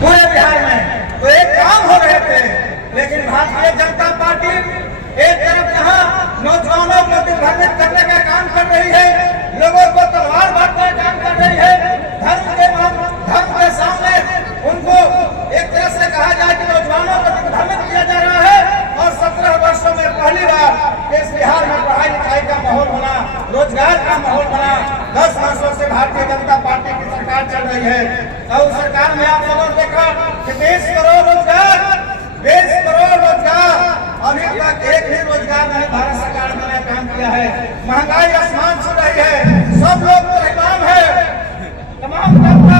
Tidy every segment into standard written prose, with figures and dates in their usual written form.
पूरे बिहार में तो एक काम हो रहे थे, लेकिन भारतीय जनता पार्टी एक तरफ जहां नौजवानों को दिग्भ्रमित करने का काम कर रही है, लोगों को तलवार बांटने का काम कर रही है, धर्म के सामने उनको एक तरह से कहा जाए कि नौजवानों को दिग्भ्रमित किया जा रहा है। और 17 वर्षों में पहली बार इस बिहार में पढ़ाई लिखाई का माहौल बना, रोजगार का माहौल बना। 10 वर्षों से भारतीय जनता पार्टी की सरकार चल रही है और उस सरकार में आप लोगों ने देखा कि 20 करोड़ रोजगार अभी तक एक भी रोजगार नहीं भारत सरकार ने काम किया है। महंगाई आसमान छू रही है, सब लोग परेशान है, तमाम जनता,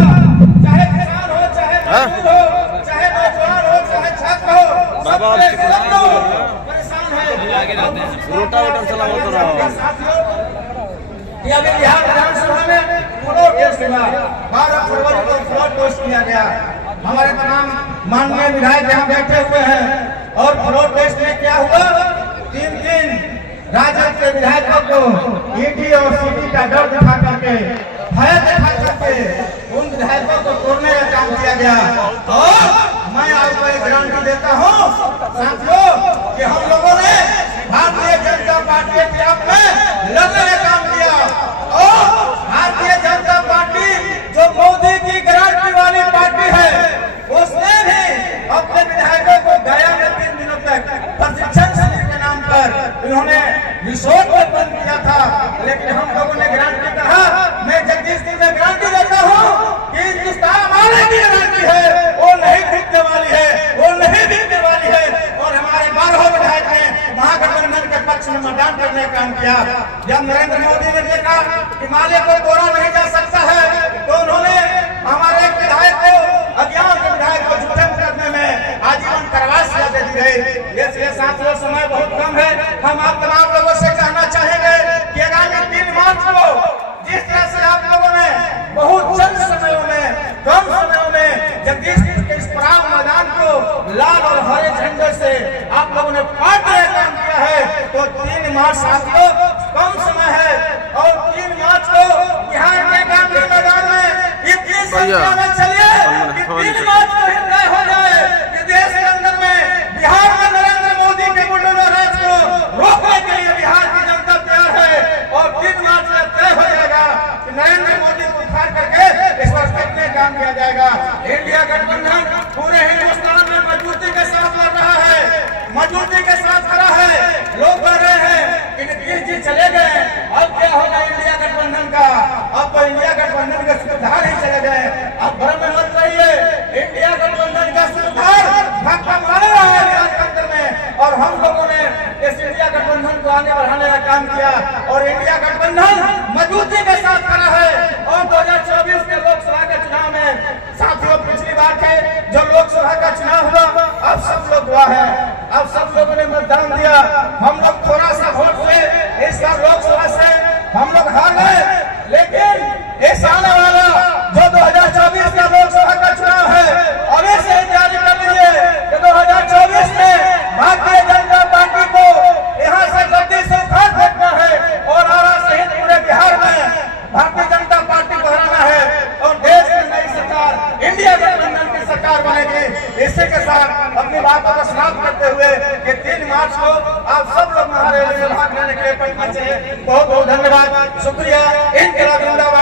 चाहे किसान हो, चाहे मजदूर हो, चाहे नौजवान हो, चाहे छात्र हो, सब लोग परेशान है। अभी बिहार विधानसभा में फ्लोर टेस्ट हुआ, 12 फरवरी को फ्लोर टेस्ट किया गया। हमारे तमाम माननीय विधायक यहाँ बैठे हुए हैं और फ्लोर टेस्ट में क्या हुआ, 3 राजद के विधायकों को ईडी और सीडी का डर दिखा करके, भय दिखा करके उन विधायकों को तोड़ने का काम किया गया। और मैं आपको एक गारंटी देता हूँ साथियों कि हम लोगों ने भारतीय जनता पार्टी के खिलाफ में लड़ने का काम किया और भारतीय जनता पार्टी जो मोदी की गारंटी वाली पार्टी है, उसने भी अपने विधायकों को गया में 3 दिनों तक प्रशिक्षण शिविर के नाम पर इन्होंने रिसोर्ट में बंद किया था। लेकिन हम लोगों ने गारंटी कहा, मैं जगदीश सिंह में गारंटी देता हूँ कि हिंदुस्तान हमारे की गारंटी है, वो नहीं बिकने वाली है, वो नहीं बिकने वाली है। और हमारे 12 विधायक ने महागठबंधन के पक्ष में मतदान करने का काम किया। जब नरेंद्र मोदी ने देखा हिमालय को तोड़ा नहीं जा सकता है, तो उन्होंने हमारे एक विधायक को, अज्ञान के विधायक को झूठे मुकदमे में आजीवन कारावास सजा दे दी गई। इसलिए साथियों समय बहुत कम है, हम आप तमाम लोगों से कहना चाहेंगे कि आगामी 3 मार्च को जिस तरह से आप लोगों ने बहुत चंद समयों में, कम समयों में जगदीश के इस पराव मैदान को लाल और हरे झंडे से आप लोगों ने पाट का काम किया है, तो 3 मार्च साथियों कम समय है और 3 मार्च को बिहार के गांधी मैदान में इतनी संख्या में चलिए कि 3 मार्च को ही तय हो जाए कि देश के अंदर में बिहार में नरेंद्र मोदी के बुलडोजर राज को रोकने के लिए बिहार की जनता तैयार है। और 3 मार्च में तय हो जाएगा कि नरेंद्र मोदी को उखाड़ करके इस पर कितने काम किया जाएगा। इंडिया गठबंधन पूरे हिंदुस्तान में मजबूती के साथ लड़ रहा है, मजबूती के साथ खड़ा है। लोग कह रहे हैं कि नीतीश जी चले गए, अब क्या होगा इंडिया गठबंधन का, अब तो इंडिया गठबंधन के सूत्रधार ही चले गए। अब भ्रम में मत रहिए, इंडिया गठबंधन का सूत्रधार धक्का मार रहा है बिहार के अंदर में। और हम लोगों ने इस इंडिया गठबंधन को आगे बढ़ाने का काम किया और इंडिया गठबंधन मजबूती के साथ खड़ा है। और 2024 के लोकसभा के चुनाव में साथियों, पिछली बार के जो लोकसभा का चुनाव हुआ, अब सब लोग हुआ है, अब सब लोगों ने मतदान दिया। हम लोग थोड़ा सा वोट से इस बार लोकसभा से हम लोग हार गए, लेकिन इस आने वाला जो 2024 का लोकसभा का चुनाव है, अभी से तैयारी कर लीजिए कि 2024 में भारतीय जनता पार्टी को यहाँ से गद्दी से उखाड़ फेंकना है और आरा सहित पूरे बिहार में भारतीय जनता पार्टी को हराना है और देश में नई सरकार, इंडिया गठबंधन की सरकार बनेगी। इसी के साथ अपनी बातों को समाप्त करते हुए कि 3 मार्च को आप सब लोग हमारे भाग लेने के लिए पटना से बहुत बहुत धन्यवाद, शुक्रिया। इनकलाब जिंदाबाद।